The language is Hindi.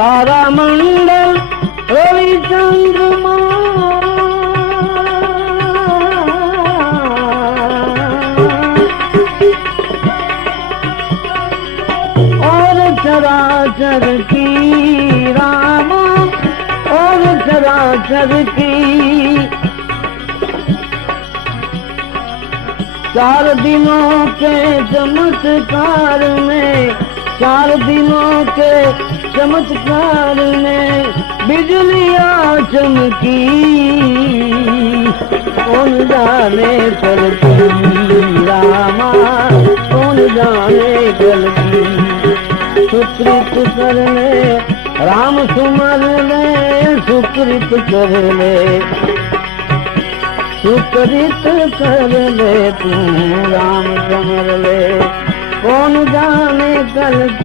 तारा मंडल रवि चंद्रमा और चराचर की रामा और चराचर की चार दिनों के चमत्कार में, चार दिनों के चमत्कार में बिजलियां चमकी, कौन जाने कल की रामा कौन जाने कल की। सुकृत कर ले राम सुमर ले, सुकृत कर ले, सुकृत कर ले तू राम समर ले, कौन जाने कल